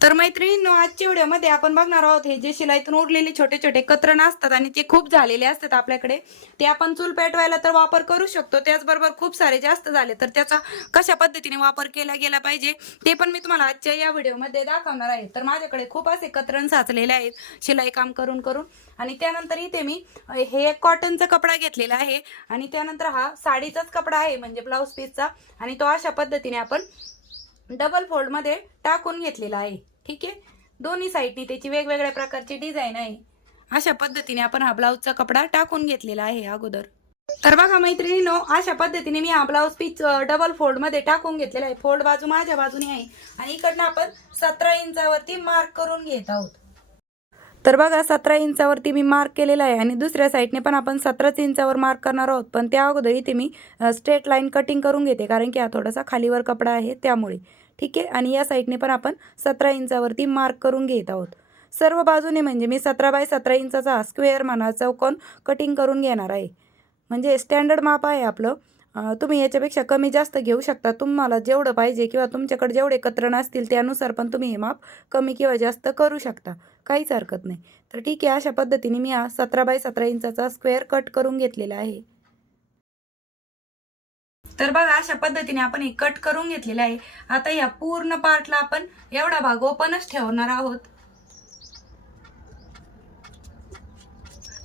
तर मैत्रिणींनो आजच्या व्हिडिओमध्ये आपण बघणार आहोत हे जे शिलाईतून उरलेले छोटे छोटे कत्रण असतात आणि ते खूप झालेले असतात आपल्याकडे. ते आपण चूल पेटवायला तर वापर करू शकतो त्याचबरोबर खूप सारे जास्त झाले तर त्याचा कशा पद्धतीने वापर केला गेला पाहिजे ते पण मी तुम्हाला आजच्या या व्हिडिओमध्ये दाखवणार आहे. तर माझ्याकडे खूप असे कतरण साचलेले आहेत शिलाई काम करून करून. आणि त्यानंतर इथे मी हे एक कॉटनचा कपडा घेतलेला आहे. आणि त्यानंतर हा साडीचाच कपडा आहे म्हणजे ब्लाऊज पीसचा आणि तो अशा पद्धतीने आपण डबल फोल्डमध्ये टाकून घेतलेला आहे. ठीक आहे? दोन्ही साईडनी त्याची वेगवेगळ्या प्रकारची डिझाईन आहे. अशा पद्धतीने आपण हा ब्लाऊजचा कपडा टाकून घेतलेला आहे अगोदर. तर बघा मैत्रिणीनो अशा पद्धतीने मी हा ब्लाऊज पीच डबल फोल्डमध्ये टाकून घेतलेला आहे. फोल्ड बाजू माझ्या बाजूने आहे आणि इकडनं आपण सतरा इंचावरती मार्क करून घेत आहोत. तर बघा सतरा इंचावरती मी मार्क केलेला आहे आणि दुसऱ्या साईडने पण आपण सतराच इंचावर मार्क करणार आहोत. पण त्या अगोदर इथे मी स्ट्रेट लाईन कटिंग करून घेते कारण की हा थोडासा खालीवर कपडा आहे त्यामुळे. ठीक आहे? आणि या साईडने पण आपण सतरा इंचावरती मार्क करून घेत आहोत. सर्व बाजूने म्हणजे मी सतरा बाय सतरा इंचाचा स्क्वेअर म्हणा चौकोन कटिंग करून घेणार आहे. म्हणजे स्टँडर्ड माप आहे आपलं. तुम्ही याच्यापेक्षा कमी जास्त घेऊ शकता. तुम्हाला जेवढं पाहिजे किंवा तुमच्याकडे जेवढे कत्रण असतील त्यानुसार पण तुम्ही हे माप कमी किंवा जास्त करू शकता. काहीच हरकत नाही. तर ठीक आहे अशा पद्धतीने मी हा सतरा बाय सतरा इंचाचा स्क्वेअर कट करून घेतलेला आहे. तर बघा अशा पद्धतीने आपण हे कट करून घेतलेलं आहे. आता या पूर्ण पार्टला आपण एवढा भाग ओपनच ठेवणार आहोत.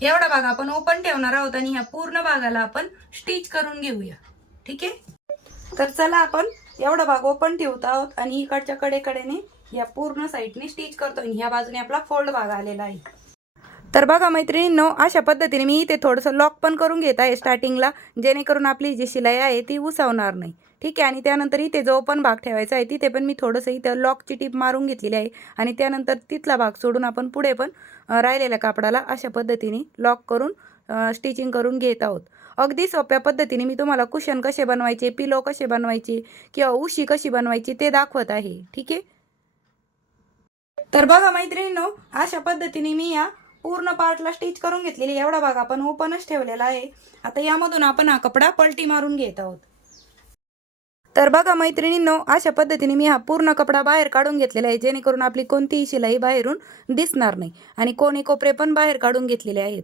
एवढा भाग आपण ओपन ठेवणार आहोत आणि ह्या पूर्ण भागाला आपण स्टिच करून घेऊया. ठीक आहे? तर चला आपण एवढा भाग ओपन ठेवत आहोत आणि इकडच्या कडेकडेने या पूर्ण साईडने स्टिच करतो आणि ह्या बाजूने आपला फोल्ड भाग आलेला आहे. तर बघा मैत्रिणींनो अशा पद्धतीने मी इथे थोडंसं लॉक पण करून घेत आहे स्टार्टिंगला जेणेकरून आपली जी शिलाई आहे ती उसवणार नाही. ठीक आहे? आणि त्यानंतर इथे जो पण भाग ठेवायचा आहे तिथे पण मी थोडंसं इथं लॉकची टीप मारून घेतलेली आहे. आणि त्यानंतर तिथला भाग सोडून आपण पुढे पण राहिलेल्या कापडाला अशा पद्धतीने लॉक करून स्टिचिंग करून घेत आहोत. अगदी सोप्या पद्धतीने मी तुम्हाला कुशन कसे बनवायचे पिलो कसे बनवायचे किंवा उशी कशी बनवायची ते दाखवत आहे. ठीक आहे? तर बघा मैत्रिणींनो अशा पद्धतीने मी या पूर्ण पार्टला स्टिच करून घेतलेली एवढा भाग आपण ओपनच ठेवलेला आहे. आता यामधून आपण हा कपडा पलटी मारून घेत आहोत. तर बघा मैत्रिणींनो अशा पद्धतीने मी हा पूर्ण कपडा बाहेर काढून घेतलेला आहे जेणेकरून आपली कोणतीही शिलाई बाहेरून दिसणार नाही आणि कोणी कोपरे पण बाहेर काढून घेतलेले आहेत.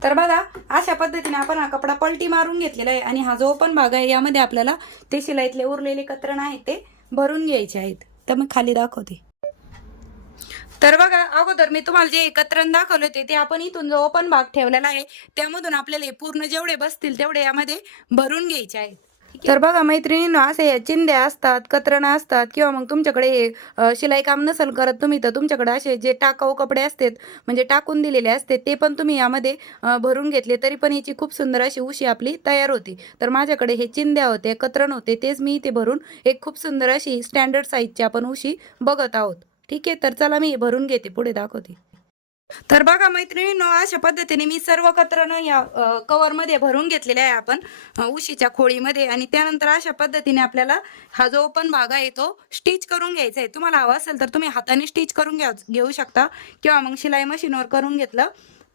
तर बघा अशा पद्धतीने आपण हा कपडा पलटी मारून घेतलेला आहे आणि हा जो ओपन भाग आहे यामध्ये आपल्याला ते शिलाईतले उरलेले कत्रण आहेत ते भरून घ्यायचे आहेत. तर मी खाली दाखवते. तर बघा अगोदर मी तुम्हाला जे एकत्रण दाखवले होते ते आपण इथून जो ओपन भाग ठेवलेला आहे त्यामधून आपल्याला हे पूर्ण जेवढे बसतील तेवढे यामध्ये भरून घ्यायचे आहेत. तर बघा मैत्रिणींनो असे चिंद्या चिंध्या असतात कतरणं असतात किंवा मग तुमच्याकडे शिलाई काम नसेल करत तुम्ही तर तुमच्याकडे असे जे टाकाऊ कपडे असतात म्हणजे टाकून दिलेले असते ते पण तुम्ही यामध्ये भरून घेतले तरी पण याची खूप सुंदर अशी उशी आपली तयार होती. तर माझ्याकडे हे चिंध्या होते कतरण होते तेच मी इथे भरून एक खूप सुंदर अशी स्टँडर्ड साईजची आपण उशी बघत आहोत. ठीक आहे तर चला मी भरून घेते पुढे दाखवते. तर बघा मैत्रिणींनो अशा पद्धतीने मी सर्व कत्रनं या कवरमध्ये भरून घेतलेले आहे आपण उशीच्या खोळीमध्ये. आणि त्यानंतर अशा पद्धतीने आपल्याला हा जो ओपन भाग आहे तो स्टिच करून घ्यायचा आहे. तुम्हाला हवा असेल तर तुम्ही हाताने स्टिच करून घ्या घेऊ शकता. किंवा मग शिलाई मशीनवर करून घेतलं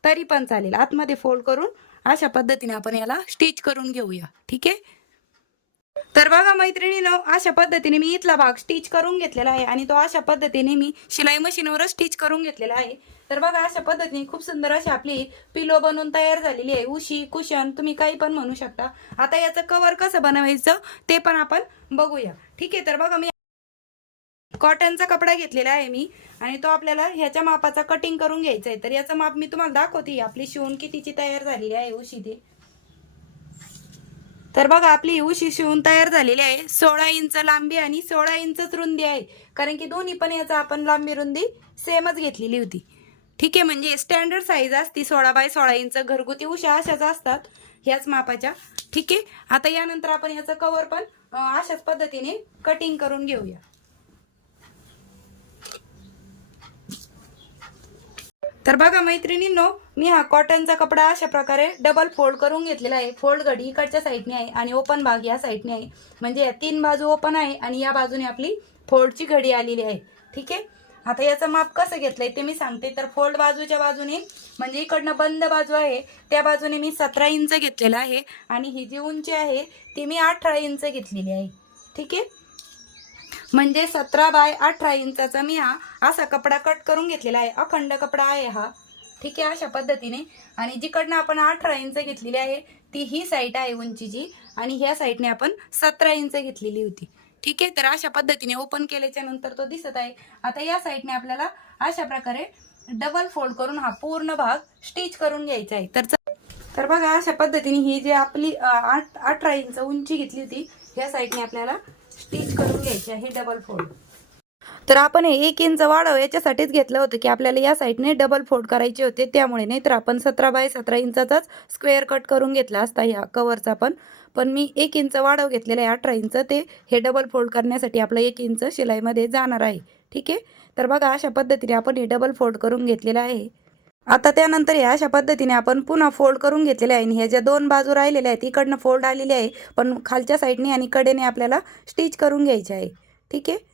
तरी पण चालेल. आतमध्ये फोल्ड करून अशा पद्धतीने आपण याला स्टिच करून घेऊया. ठीक आहे? तर बघा मैत्रिणीनो अशा पद्धतीने मी इथला भाग स्टिच करून घेतलेला आहे आणि तो अशा पद्धतीने मी शिलाई मशीनवर स्टिच करून घेतलेला आहे. तर बघा अशा पद्धतीने खूप सुंदर अशी आपली पिलो बनवून तयार झालेली आहे. उशी कुशन तुम्ही काही पण म्हणू शकता. आता याचं कवर कसं बनवायचं ते पण आपण बघूया. ठीक आहे तर बघा मी कॉटनचा कपडा घेतलेला आहे मी आणि तो आपल्याला ह्याच्या मापाचा कटिंग करून घ्यायचा आहे. तर याचं माप मी तुम्हाला दाखवते. आपली शिवून कितीची तयार झालेली आहे उशी ती. तर बघा आपली ही उशी शिवून तयार झालेली आहे. सोळा इंच लांबी आणि सोळा इंचच रुंदी आहे. कारण की दोन्ही पण याचा आपण लांबी रुंदी सेमच घेतलेली होती. ठीक आहे म्हणजे स्टँडर्ड साईज असती सोळा बाय सोळा इंच घरगुती उशा अशाच असतात ह्याच मापाच्या. ठीक आहे आता यानंतर आपण याचं कवर पण अशाच पद्धतीने कटिंग करून घेऊया. तर बघा मैत्रिणींनो मी हा कॉटनचा कपडा अशा प्रकारे डबल फोल्ड करून घेतलेला आहे. फोल्ड घडी इकडच्या साईडने आहे आणि ओपन भाग या साईडने आहे. म्हणजे या तीन बाजू ओपन आहे आणि या बाजूने आपली फोल्डची घडी आलेली आहे. ठीक आहे? आता याचं माप कसं घेतलंय ते मी सांगते. तर फोल्ड बाजूच्या बाजूने म्हणजे इकडनं बंद बाजू आहे त्या बाजूने मी सतरा इंच घेतलेलं आहे आणि ही जी उंची आहे ती मी अठरा इंच घेतलेली आहे. ठीक आहे? म्हणजे सतरा बाय अठरा इंचाचा मी हा असा कपडा कट करून घेतलेला आहे. अखंड कपडा आहे हा. ठीक आहे अशा पद्धतीने. आणि जिकडनं आपण अठरा इंच घेतलेली आहे ती ही साईट आहे उंचीची. आणि ह्या साईडने आपण सतरा इंच घेतलेली होती. ठीक आहे तर अशा पद्धतीने ओपन केल्याच्यानंतर तो दिसत आहे. आता या साईडने आपल्याला अशा प्रकारे डबल फोल्ड करून हा पूर्ण भाग स्टिच करून घ्यायचा आहे. तर तर बघा अशा पद्धतीने ही जी आपली आठ अठरा इंच उंची घेतली होती ह्या साईडने आपल्याला स्टिच करून घ्यायची आहे डबल फोल्ड तर आपण हे एक इंच वाढव याच्यासाठीच घेतलं होतं की आपल्याला या साईडने डबल फोल्ड करायचे होते. त्यामुळे नाही तर आपण सतरा बाय सतरा इंचाचाच स्क्वेअर कट करून घेतला असता ह्या कवरचा पण. पण मी एक इंच वाढव घेतलेलं आहे अठरा इंच. ते हे डबल फोल्ड करण्यासाठी आपलं एक इंच शिलाईमध्ये जाणार आहे. ठीक आहे? तर बघा अशा पद्धतीने आपण हे डबल फोल्ड करून घेतलेलं आहे. आता त्यानंतर हे अशा पद्धतीने आपण पुन्हा फोल्ड करून घेतलेले आहे. आणि ह्या ज्या दोन बाजू राहिलेल्या आहेत इकडनं फोल्ड आलेले आहे पण खालच्या साईडने आणि कडेने आपल्याला स्टिच करून घ्यायचे आहे. ठीक आहे?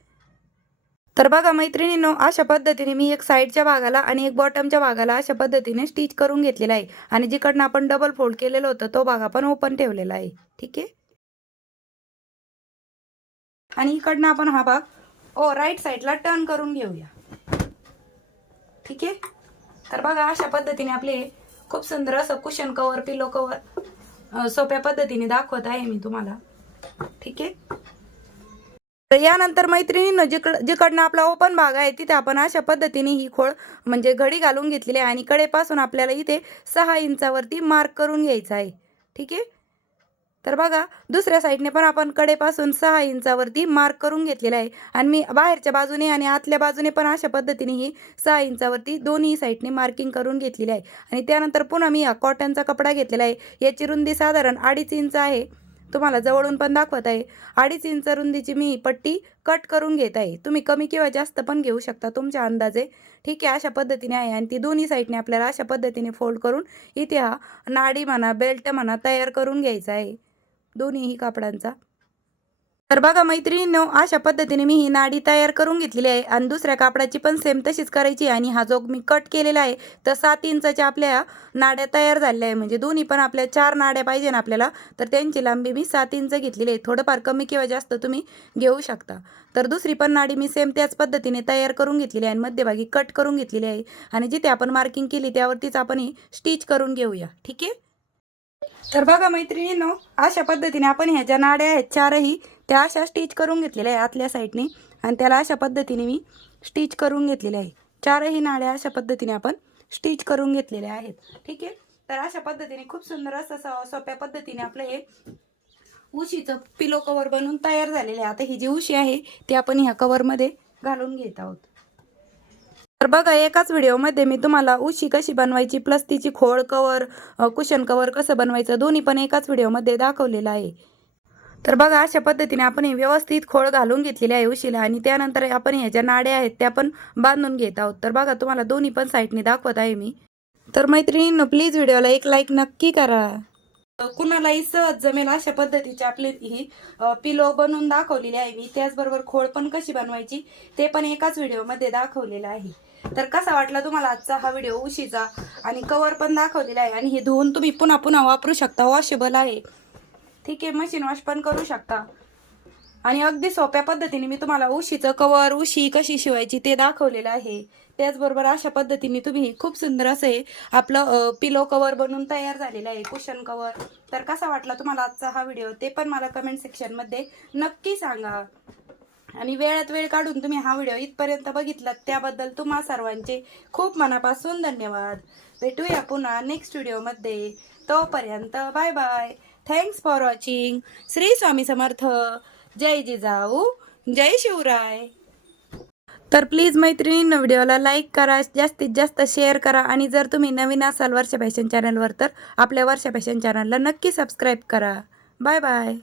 तर बघा मैत्रिणींनो अशा पद्धतीने मी एक साईडच्या भागाला आणि एक बॉटमच्या भागाला अशा पद्धतीने स्टिच करून घेतलेला आहे. आणि जिकडनं आपण डबल फोल्ड केलेलं होतं तो भाग आपण ओपन ठेवलेला आहे. ठीक आहे? आणि इकडनं आपण हा भाग ओ राईट साईडला टर्न करून घेऊया. ठीक आहे? तर बघा अशा पद्धतीने आपले खूप सुंदर असं कुशन कवर पिलो कवर सोप्या पद्धतीने दाखवत आहे मी तुम्हाला. ठीक आहे? तर यानंतर मैत्रिणीनं जिकड जिकडनं आपला ओपन भाग आहे तिथे आपण अशा पद्धतीने ही खोळ म्हणजे घडी घालून घेतलेली आहे आणि कडेपासून आपल्याला इथे सहा इंचावरती मार्क करून घ्यायचा आहे. ठीक आहे? तर बघा दुसऱ्या साईडने पण आपण कडेपासून सहा इंचावरती मार्क करून घेतलेला आहे. आणि मी बाहेरच्या बाजूने आणि आतल्या बाजूने पण अशा पद्धतीने ही सहा इंचावरती दोन्ही साईडने मार्किंग करून घेतलेली आहे. आणि त्यानंतर पुन्हा मी हा कॉटनचा कपडा घेतलेला आहे. याची रुंदी साधारण अडीच इंच आहे. तुम्हाला जवळून पण दाखवत आहे. अडीच इंच रुंदीची मी पट्टी कट करून घेत आहे. तुम्ही कमी किंवा जास्त पण घेऊ शकता तुमच्या अंदाजे. ठीक आहे अशा पद्धतीने आहे. आणि ती दोन्ही साईडने आपल्याला अशा पद्धतीने फोल्ड करून इथे हा नाडी म्हणा बेल्ट म्हणा तयार करून घ्यायचा आहे. दोन्हीही कापडांचा. तर बघा मैत्रिणींनो अशा पद्धतीने मी ही नाडी तयार करून घेतलेली आहे आणि दुसऱ्या कापडाची पण सेम तशीच करायची आहे आणि हा जो मी कट केलेला आहे तर सात इंचाच्या आपल्या नाड्या तयार झालेल्या आहे. म्हणजे दोन्ही पण आपल्या चार नाड्या पाहिजे ना आपल्याला तर त्यांची लांबी मी सात इंच घेतलेली आहे. थोडंफार कमी किंवा जास्त तुम्ही घेऊ शकता. तर दुसरी पण नाडी मी सेम त्याच पद्धतीने तयार करून घेतलेली आहे आणि मध्यभागी कट करून घेतलेली आहे. आणि जिथे आपण मार्किंग केली त्यावरतीच आपण ही स्टिच करून घेऊया. ठीक आहे? तर बघा मैत्रिणींनो अशा पद्धतीने आपण ह्या ज्या नाड्या आहेत चारही त्या अशा स्टिच करून घेतलेल्या आहे आतल्या साईडने आणि त्याला अशा पद्धतीने मी स्टिच करून घेतलेल्या आहे. चारही नाड्या अशा पद्धतीने आपण स्टिच करून घेतलेल्या आहेत. ठीक आहे? तर अशा पद्धतीने खूप सुंदर असं सोप्या पद्धतीने आपलं हे उशीचं पिलो कवर बनवून तयार झालेलं आहे. आता ही जी उशी आहे ती आपण ह्या कवरमध्ये घालून घेत आहोत. तर बघा एकाच व्हिडिओमध्ये मी तुम्हाला उशी कशी बनवायची प्लस तिची खोळ कवर कुशन कवर कसं बनवायचं दोन्ही पण एकाच व्हिडिओमध्ये दाखवलेलं आहे. तर बघा अशा पद्धतीने आपण व्यवस्थित खोळ घालून घेतलेली आहे उशीला आणि त्यानंतर आपण ह्या ज्या नाड्या आहेत त्या पण बांधून घेत आहोत. तर बघा तुम्हाला दोन्ही पण साईडने दाखवत आहे मी. तर मैत्रिणींनो प्लीज व्हिडिओला एक लाईक नक्की करा. कुणालाही सहज जमेल अशा पद्धतीची आपली ही पिलो बनवून दाखवलेली आहे मी. त्याचबरोबर खोळ पण कशी बनवायची ते पण एकाच व्हिडिओमध्ये दाखवलेलं आहे. तर कसा वाटला तुम्हाला आजचा हा व्हिडिओ उशीचा? आणि कवर पण दाखवलेला आहे. आणि हे धुवून तुम्ही पुन्हा पुन्हा वापरू शकता. वॉशेबल आहे. ठीक आहे मशीन वॉश पण करू शकता. आणि अगदी सोप्या पद्धतीने मी तुम्हाला उशीचं कवर उशी कशी शिवायची ते दाखवलेलं आहे. त्याचबरोबर अशा पद्धतीने तुम्ही खूप सुंदर असं आपलं पिलो कवर बनवून तयार झालेलं आहे कुशन कवर तर कसा वाटला तुम्हाला आजचा हा व्हिडिओ ते पण मला कमेंट सेक्शनमध्ये नक्की सांगा. आणि वेळात वेळ काढून तुम्ही हा व्हिडिओ इथपर्यंत बघितलात त्याबद्दल तुम्हा सर्वांचे खूप मनापासून धन्यवाद. भेटूया पुन्हा नेक्स्ट व्हिडिओमध्ये तोपर्यंत bye bye thanks for watching Shri Swami Samarth जय जिजाऊ जय शिवराय तर प्लीज मैत्रिणींना व्हिडिओला लाईक करा जास्तीत जास्त शेअर करा आणि जर तुम्ही नवीन असाल वर्षा फॅशन चॅनलवर तर आपल्या वर्षा फॅशन चॅनलला नक्की सबस्क्राईब करा. Bye bye